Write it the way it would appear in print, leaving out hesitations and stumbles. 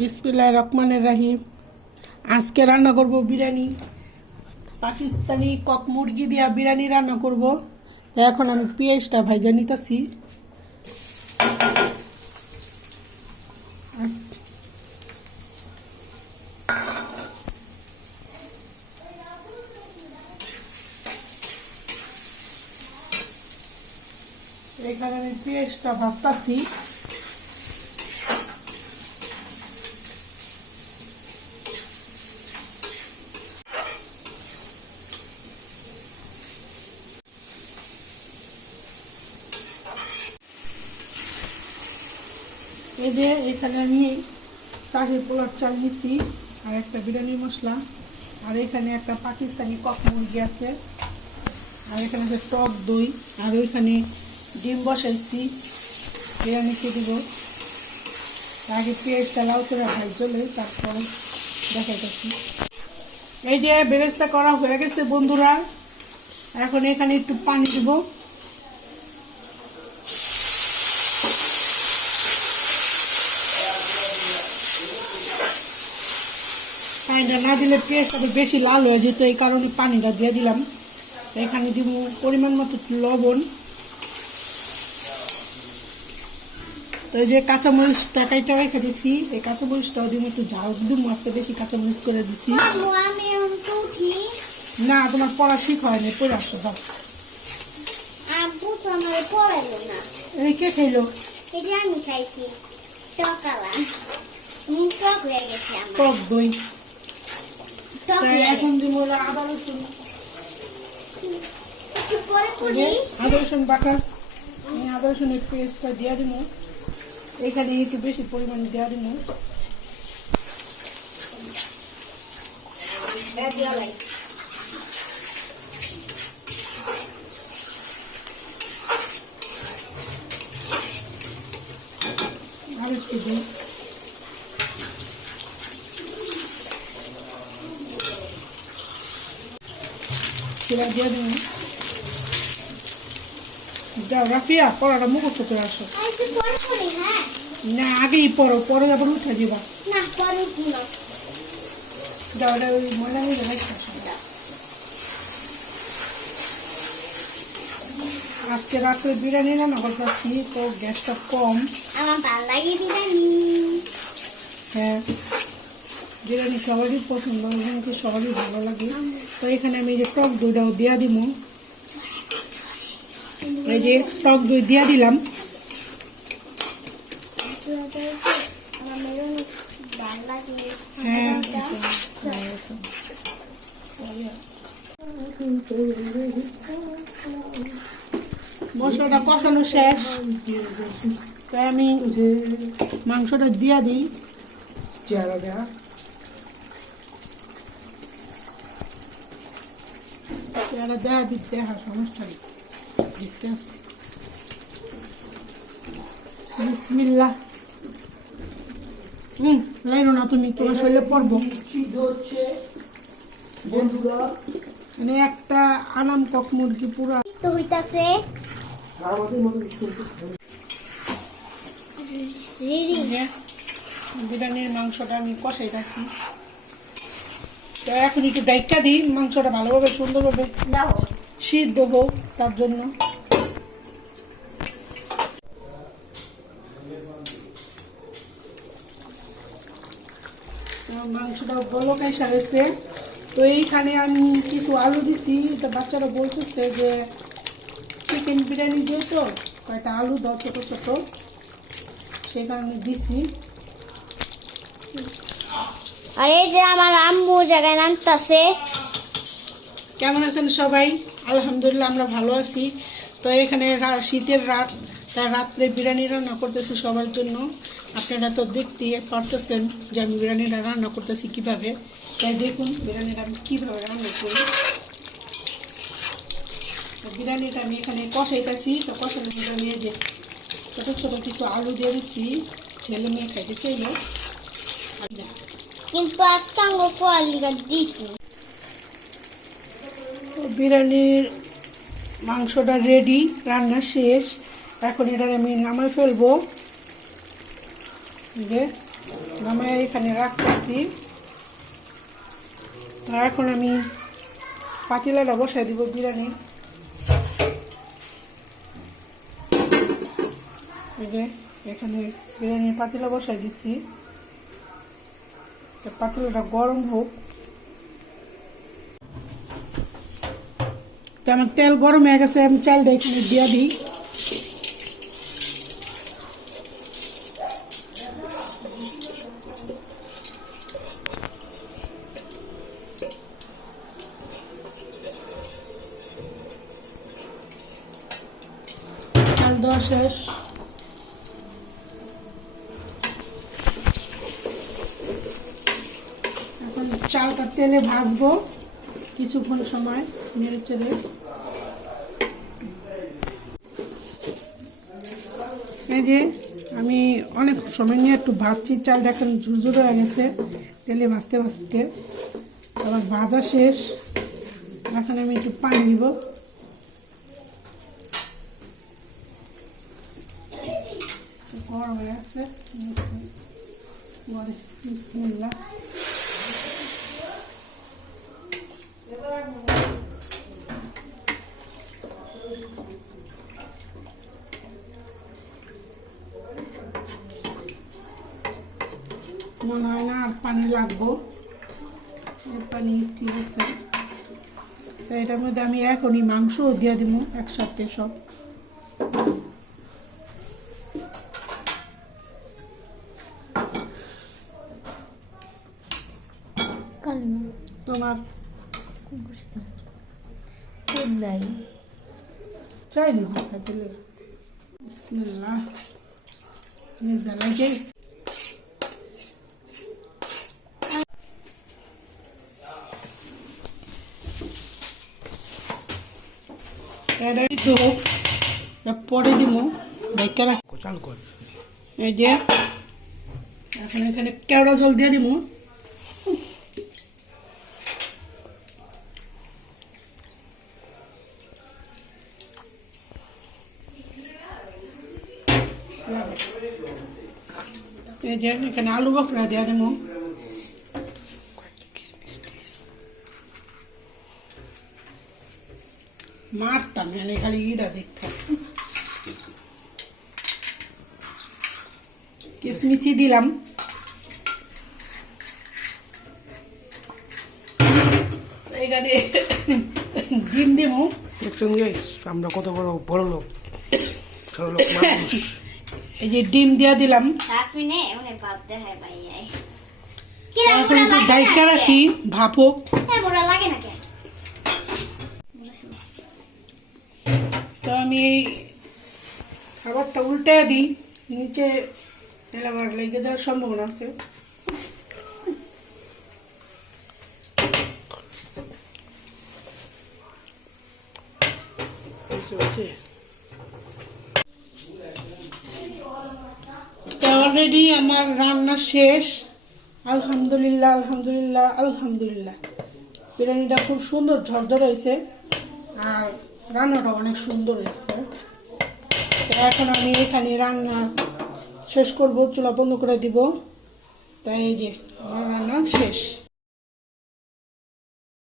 বিসমিল্লাহির রহমানির রহিম। আজকে রান্না করব বিরিয়ানি, পাকিস্তানি কক মুরগি দিয়া বিরিয়ানি রান্না করব। তো এখন আমি পেঁয়াজটা ভাজা নিতেছি। এখানে আমি পেঁয়াজটা ভাজতেছি। এই যে এখানে আমি চালের পোলার চাল নিচ্ছি, আর একটা বিরিয়ানি মশলা, আর এখানে একটা পাকিস্তানি কক মুরগি আছে, আর এখানে আছে টক দই, আর ওইখানে ডিম বসাইছি বিরিয়ানিতে দিব। আগে পেঁয়াজটা লাল করে ভাজলে তারপর দেখাইতেছি। এই যে বেরেস্তা করা হয়ে গেছে বন্ধুরা, এখন এখানে একটু পানি দিব। পানিটা না দিলে পেঁয়াজটা বেশি লাল হয়ে যেত, এই কারণে পানিটা দিয়ে দিলাম। এখানে দিব পরিমাণ মতো লবণ। তো এই যে কাঁচামরিচটা কাইটা রেখে দিছি, এই কাঁচামরিচটাও দিব একটু ঝাল দিব, আজকে বেশি কাঁচামরিচ করে দিছি। না, তোমার পড়া শিখ হয়নি, পড়ে আসো দাও। এই কে খাইলো? আমি খাইছি টক দই। এখন দিব আদা রসুন, আদা রসুন বাটা। আমি আদা রসুনের পেস্টটা দিয়ে দিব, এখানে একটু বেশি পরিমাণে দেওয়া দিব। আর একটু দিই। সেটা দিয়ে দিন। যাও রাফিয়া, পড়াটা মুখস্থ করে আসো। না, আগেই পড়ো, পরে আবার উঠে দিবা। যাও, এটা ওই ময়লা নিয়ে রেখে আসো। আজকে রাত্রে বিরিয়ানি রান্না করতেছি, তো গ্যাসটা কম। আমার ভালো লাগে বিরিয়ানি। হ্যাঁ, বিরিয়ানি সবারই পছন্দ, এখানে সবারই ভালো লাগে। তো এখানে আমি এই যে টক দইটাও দিয়া দিব। এই যে টক দই দিয়া দিলাম। হ্যাঁ, মশলাটা কষানো শেষ, তাই আমি মাংসটা দিয়া দিই। চেহারা দেওয়া চেহারা দেওয়া দিতে হয়, সমস্যা নেই। দেখতে আসছি। বিসমিল্লাহ। লাইনো না তুমি, তোমার শরীরে পড়বো। মানে একটা আনাম কক মুরগি পুরা তো হইতাছে বিরিয়ানির মাংসটা আমি কষাইতেছি। তো এখন একটু ডাইকা দিই, মাংসটা ভালোভাবে সুন্দরভাবে সিদ্ধ হোক, তার জন্য। মাংসটা বলকাই সারেছে। তো এইখানে আমি কিছু আলু দিছি, তো বাচ্চারা বলতেছে যে চিকেন বিরিয়ানি দিও, তো কয়েকটা আলু দাও ছোট ছোট, সেই কারণে দিছি। আর এই যে আমার আম্মু জায়গায় নামতাছে। কেমন আছেন সবাই? আলহামদুলিল্লাহ, আমরা ভালো আছি। তো এখানে শীতের রাত, তাই রাত্রে বিরিয়ানি রান্না করতেছি সবার জন্য। আপনারা তো দেখতে পারতেছেন যে আমি বিরিয়ানিটা রান্না করতেছি কীভাবে। তাই দেখুন বিরিয়ানিটা আমি কীভাবে রান্না করি। বিরিয়ানিটা আমি এখানে কষাইতেছি। তো কষানোর মধ্যে আমি এই যে ছোটো ছোটো কিছু আলু দিয়ে দিচ্ছি, ছেলে মেয়ে খাইতে চাইলে। কিন্তু আজকে আমি কোয়ালিটা দিছি। বিরিয়ানির মাংসটা রেডি, রান্না শেষ। এখন এটা আমি নামাই ফেলবো। যে নামায় এখানে রাখতেছি। এখন আমি পাতিলাটা বসাই দিব বিরিয়ানি। এই যে এখানে বিরিয়ানির পাতিলা বসাই দিছি, পাতিলাটা গরম হোক। তো আমার তেল গরম হয়ে গেছে, আমি চালটা এখানে দিয়ে দিই। চাল দেওয়া শেষ। এখন চালটা তেলে ভাজবো কিছুক্ষণ সময় নেড়ে চেড়ে। এই যে আমি অনেক সময় নিয়ে একটু ভাজছি, চাল দেখেন ঝুরঝুর হয়ে গেছে তেলে ভাজতে ভাজতে। আবার ভাজা শেষ, এখন আমি একটু পানি দিব। গরম হয়ে আছে, বিসমিল্লাহ। মনে হয় না আর পানি লাগবো, পানি ঠিক আছে। তাই এটার মধ্যে আমি এখনই মাংসও দিয়ে দিব একসাথে সব। তোমার চাই নি বিসমিল্লাহ। নিজ দালাই গেছে। এটাই তো পরে দিব চালু কর। এই যে এখন এখানে কেওড়া জল দিয়ে দিব। এই যে এখানে আলু বকরা দিয়ে দিব। মারতাম এনে খালি ইটা দেখা। কিসমিচি দিলাম। এখানে ডিম দিব। আমরা কত বড় বড় লোক, ছোট লোক মানুষ। এই যে ডিম দিয়া দিলাম। এখন একটু ডাইকা রাখি ভাপুক। তো আমি এই খাবারটা উল্টে দিই, নিচে তেল আবার লেগে যাওয়ার সম্ভাবনা আছে। অলরেডি আমার রান্না শেষ। আলহামদুলিল্লাহ আলহামদুলিল্লাহ আলহামদুলিল্লাহ। বিরিয়ানিটা খুব সুন্দর ঝরঝর হয়েছে আর রান্নাটা অনেক সুন্দর হয়েছে। এখন আমি এখানে রান্না শেষ করব, চুলা বন্ধ করে দিব। তাই এই যে আমার রান্না শেষ।